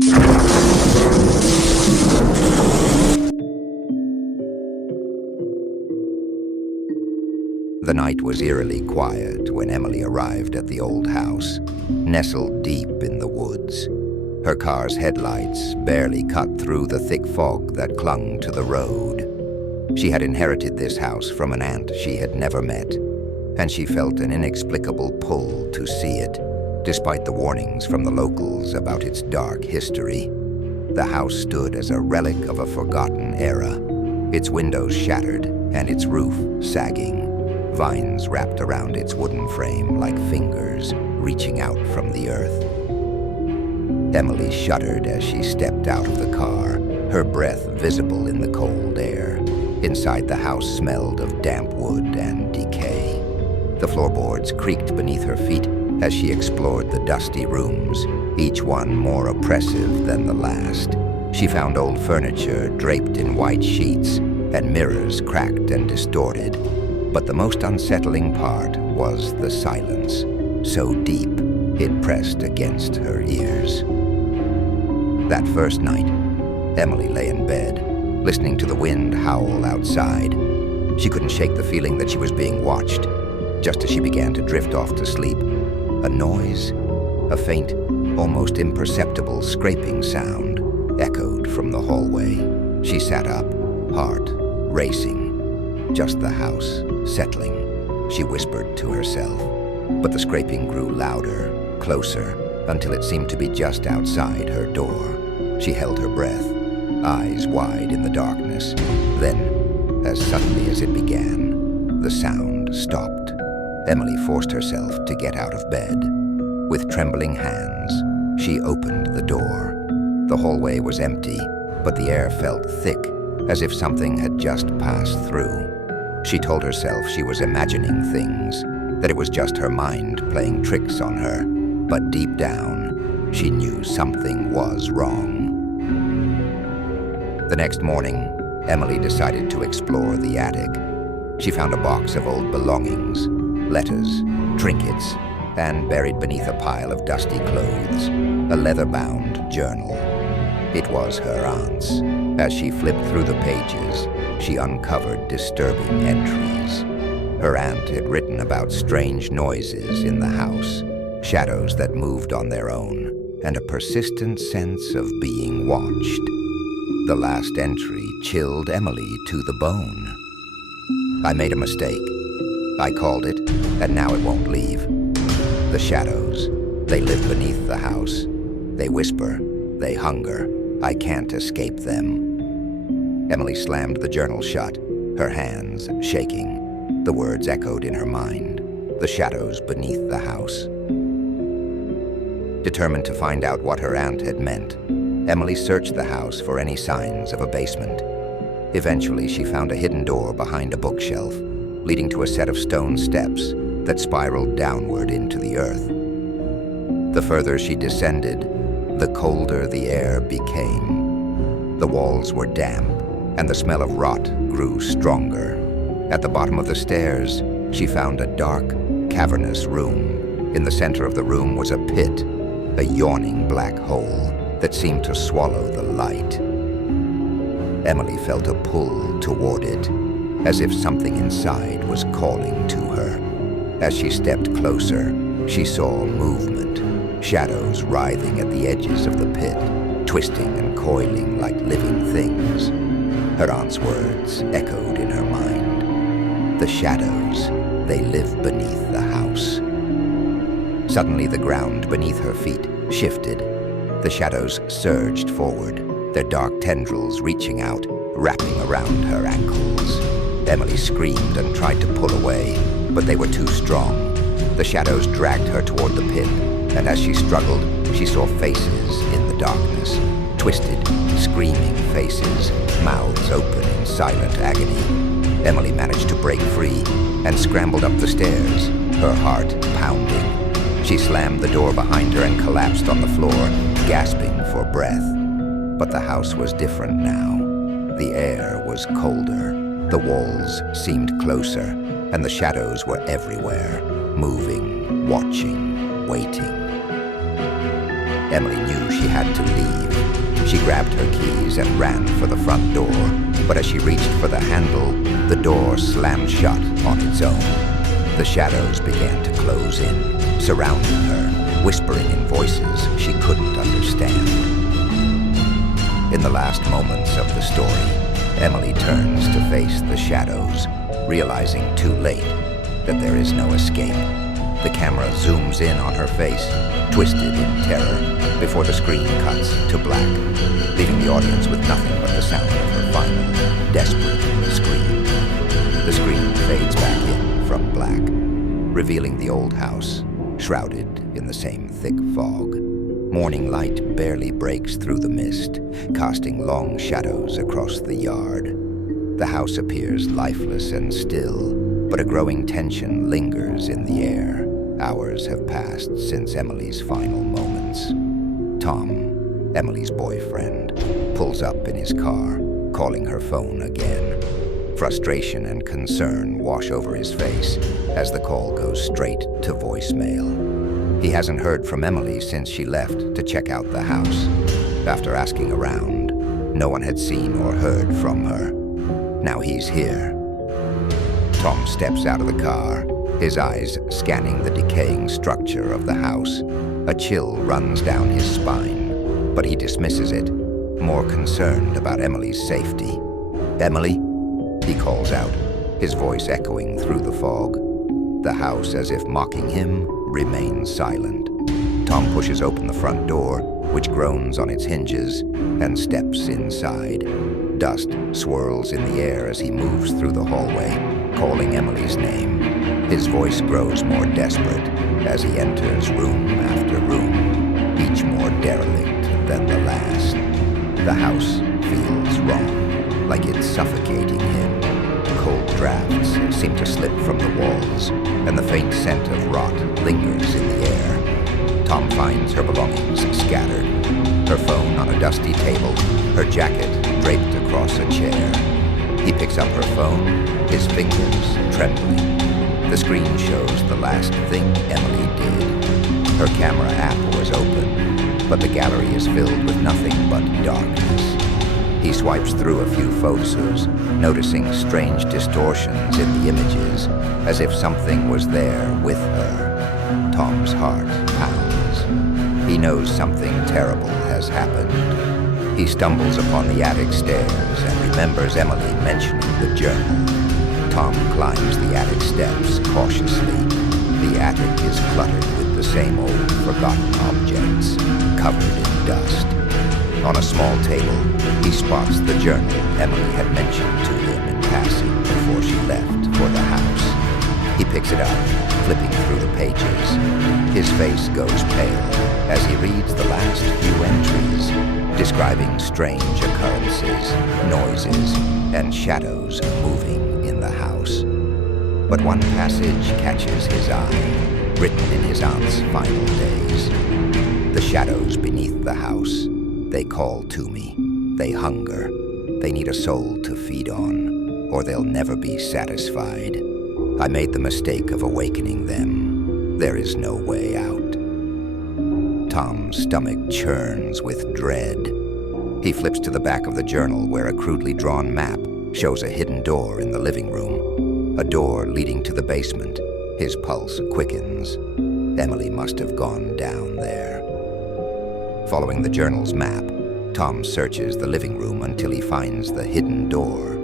The night was eerily quiet when Emily arrived at the old house, nestled deep in the woods. Her car's headlights barely cut through the thick fog that clung to the road. She had inherited this house from an aunt she had never met, and she felt an inexplicable pull to see it, despite the warnings from the locals about its dark history. The house stood as a relic of a forgotten era, its windows shattered and its roof sagging. Vines wrapped around its wooden frame like fingers reaching out from the earth. Emily shuddered as she stepped out of the car, her breath visible in the cold air. Inside, the house smelled of damp wood and decay. The floorboards creaked beneath her feet as she explored the dusty rooms, each one more oppressive than the last. She found old furniture draped in white sheets and mirrors cracked and distorted. But the most unsettling part was the silence, so deep it pressed against her ears. That first night, Emily lay in bed, listening to the wind howl outside. She couldn't shake the feeling that she was being watched. Just as she began to drift off to sleep, a noise, a faint, almost imperceptible scraping sound, echoed from the hallway. She sat up, heart racing. Just the house, settling, she whispered to herself. But the scraping grew louder, closer, until it seemed to be just outside her door. She held her breath, eyes wide in the darkness. Then, as suddenly as it began, the sound stopped. Emily forced herself to get out of bed. With trembling hands, she opened the door. The hallway was empty, but the air felt thick, as if something had just passed through. She told herself she was imagining things, that it was just her mind playing tricks on her. But deep down, she knew something was wrong. The next morning, Emily decided to explore the attic. She found a box of old belongings, letters, trinkets, and buried beneath a pile of dusty clothes, a leather-bound journal. It was her aunt's. As she flipped through the pages, she uncovered disturbing entries. Her aunt had written about strange noises in the house, shadows that moved on their own, and a persistent sense of being watched. The last entry chilled Emily to the bone. "I made a mistake. I called it, and now it won't leave. The shadows, they live beneath the house. They whisper, they hunger. I can't escape them." Emily slammed the journal shut, her hands shaking. The words echoed in her mind, the shadows beneath the house. Determined to find out what her aunt had meant, Emily searched the house for any signs of a basement. Eventually, she found a hidden door behind a bookshelf, leading to a set of stone steps that spiraled downward into the earth. The further she descended, the colder the air became. The walls were damp, and the smell of rot grew stronger. At the bottom of the stairs, she found a dark, cavernous room. In the center of the room was a pit, a yawning black hole that seemed to swallow the light. Emily felt a pull toward it, as if something inside was calling to her. As she stepped closer, she saw movement, shadows writhing at the edges of the pit, twisting and coiling like living things. Her aunt's words echoed in her mind. The shadows, they live beneath the house. Suddenly, the ground beneath her feet shifted. The shadows surged forward, their dark tendrils reaching out, wrapping around her ankles. Emily screamed and tried to pull away, but they were too strong. The shadows dragged her toward the pit, and as she struggled, she saw faces in the darkness. Twisted, screaming faces, mouths open in silent agony. Emily managed to break free and scrambled up the stairs, her heart pounding. She slammed the door behind her and collapsed on the floor, gasping for breath. But the house was different now. The air was colder. The walls seemed closer, and the shadows were everywhere, moving, watching, waiting. Emily knew she had to leave. She grabbed her keys and ran for the front door, but as she reached for the handle, the door slammed shut on its own. The shadows began to close in, surrounding her, whispering in voices she couldn't understand. In the last moments of the story, Emily turns to face the shadows, realizing too late that there is no escape. The camera zooms in on her face, twisted in terror, before the screen cuts to black, leaving the audience with nothing but the sound of her final, desperate scream. The screen fades back in from black, revealing the old house, shrouded in the same thick fog. Morning light barely breaks through the mist, casting long shadows across the yard. The house appears lifeless and still, but a growing tension lingers in the air. Hours have passed since Emily's final moments. Tom, Emily's boyfriend, pulls up in his car, calling her phone again. Frustration and concern wash over his face as the call goes straight to voicemail. He hasn't heard from Emily since she left to check out the house. After asking around, no one had seen or heard from her. Now he's here. Tom steps out of the car, his eyes scanning the decaying structure of the house. A chill runs down his spine, but he dismisses it, more concerned about Emily's safety. "Emily?" he calls out, his voice echoing through the fog. The house, as if mocking him, remains silent. Tom pushes open the front door, which groans on its hinges, and steps inside. Dust swirls in the air as he moves through the hallway, calling Emily's name. His voice grows more desperate as he enters room after room, each more derelict than the last. The house feels wrong, like it's suffocating him. Cold drafts seem to slip from the walls, and the faint scent of rot lingers in the air. Tom finds her belongings scattered, her phone on a dusty table, her jacket draped across a chair. He picks up her phone, his fingers trembling. The screen shows the last thing Emily did. Her camera app was open, but the gallery is filled with nothing but darkness. He swipes through a few photos, noticing strange distortions in the images, as if something was there with her. Tom's heart pounds. He knows something terrible has happened. He stumbles upon the attic stairs and remembers Emily mentioning the journal. Tom climbs the attic steps cautiously. The attic is cluttered with the same old forgotten objects, covered in dust. On a small table, he spots the journal Emily had mentioned to him in passing before she left for the house. He picks it up, flipping through the pages. His face goes pale as he reads the last few entries, describing strange occurrences, noises, and shadows moving in the house. But one passage catches his eye, written in his aunt's final days. The shadows beneath the house, they call to me. They hunger. They need a soul to feed on, or they'll never be satisfied. I made the mistake of awakening them. There is no way out. Tom's stomach churns with dread. He flips to the back of the journal where a crudely drawn map shows a hidden door in the living room, a door leading to the basement. His pulse quickens. Emily must have gone down there. Following the journal's map, Tom searches the living room until he finds the hidden door.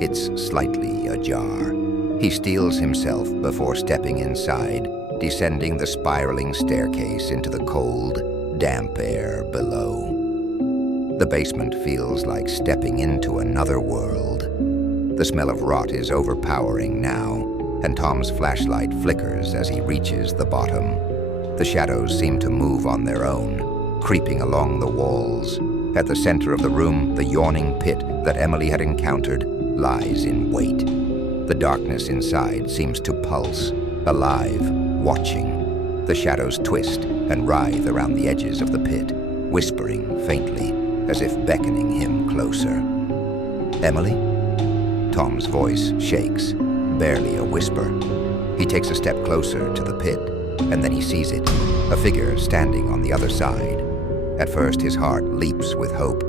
It's slightly ajar. He steels himself before stepping inside, descending the spiraling staircase into the cold, damp air below. The basement feels like stepping into another world. The smell of rot is overpowering now, and Tom's flashlight flickers as he reaches the bottom. The shadows seem to move on their own, creeping along the walls. At the center of the room, the yawning pit that Emily had encountered lies in wait. The darkness inside seems to pulse, alive, watching. The shadows twist and writhe around the edges of the pit, whispering faintly, as if beckoning him closer. "Emily?" Tom's voice shakes, barely a whisper. He takes a step closer to the pit, and then he sees it, a figure standing on the other side. At first, his heart leaps with hope.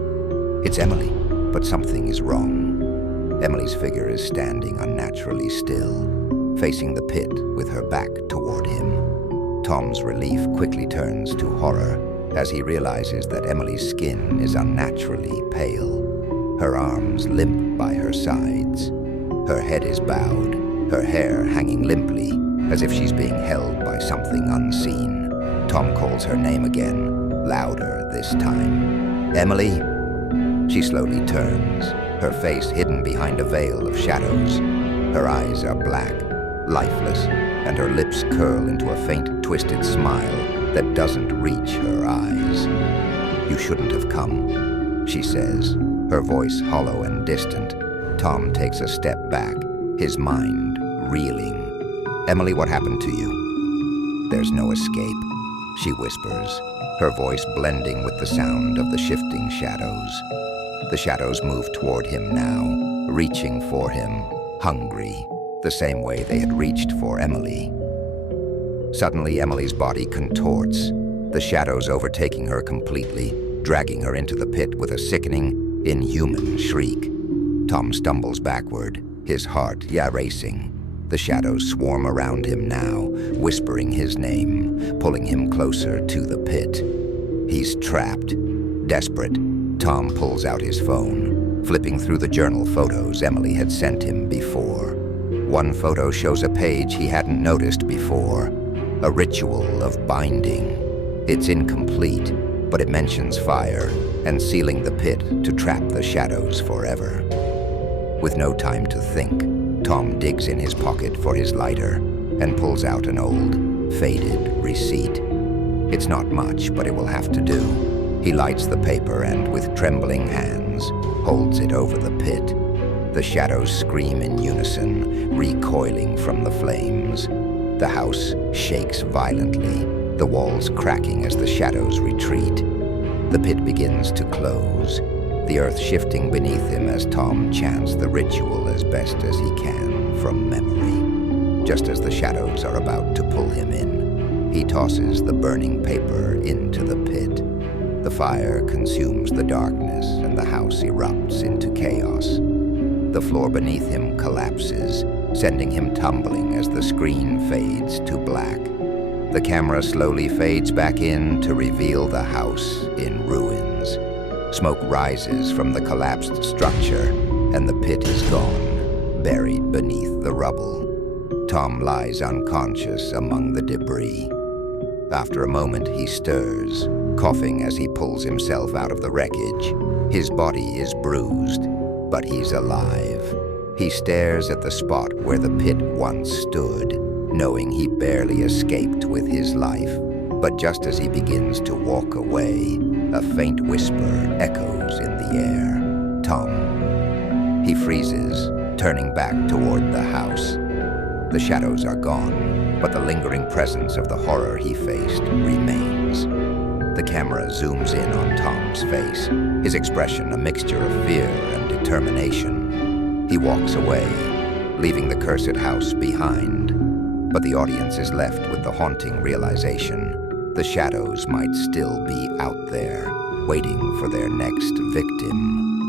It's Emily, but something is wrong. Emily's figure is standing unnaturally still, facing the pit with her back toward him. Tom's relief quickly turns to horror as he realizes that Emily's skin is unnaturally pale. Her arms limp by her sides. Her head is bowed, her hair hanging limply, as if she's being held by something unseen. Tom calls her name again, louder this time. Emily? She slowly turns, her face hidden behind a veil of shadows. Her eyes are black, lifeless, and her lips curl into a faint, twisted smile that doesn't reach her eyes. You shouldn't have come, she says, her voice hollow and distant. Tom takes a step back, his mind reeling. Emily, what happened to you? There's no escape, she whispers, her voice blending with the sound of the shifting shadows. The shadows move toward him now, reaching for him, hungry, the same way they had reached for Emily. Suddenly, Emily's body contorts, the shadows overtaking her completely, dragging her into the pit with a sickening, inhuman shriek. Tom stumbles backward, his heart racing. The shadows swarm around him now, whispering his name, pulling him closer to the pit. He's trapped. Desperate, Tom pulls out his phone, flipping through the journal photos Emily had sent him before. One photo shows a page he hadn't noticed before, a ritual of binding. It's incomplete, but it mentions fire and sealing the pit to trap the shadows forever. With no time to think, Tom digs in his pocket for his lighter and pulls out an old, faded receipt. It's not much, but it will have to do. He lights the paper and, with trembling hands, holds it over the pit. The shadows scream in unison, recoiling from the flames. The house shakes violently, the walls cracking as the shadows retreat. The pit begins to close, the earth shifting beneath him as Tom chants the ritual as best as he can from memory. Just as the shadows are about to pull him in, he tosses the burning paper into the pit. The fire consumes the darkness and the house erupts into chaos. The floor beneath him collapses, sending him tumbling as the screen fades to black. The camera slowly fades back in to reveal the house in ruins. Smoke rises from the collapsed structure, and the pit is gone, buried beneath the rubble. Tom lies unconscious among the debris. After a moment, he stirs, coughing as he pulls himself out of the wreckage. His body is bruised, but he's alive. He stares at the spot where the pit once stood, knowing he barely escaped with his life. But just as he begins to walk away, a faint whisper echoes in the air. Tom. He freezes, turning back toward the house. The shadows are gone, but the lingering presence of the horror he faced remains. The camera zooms in on Tom's face, his expression a mixture of fear and determination. He walks away, leaving the cursed house behind. But the audience is left with the haunting realization the shadows might still be out there, waiting for their next victim.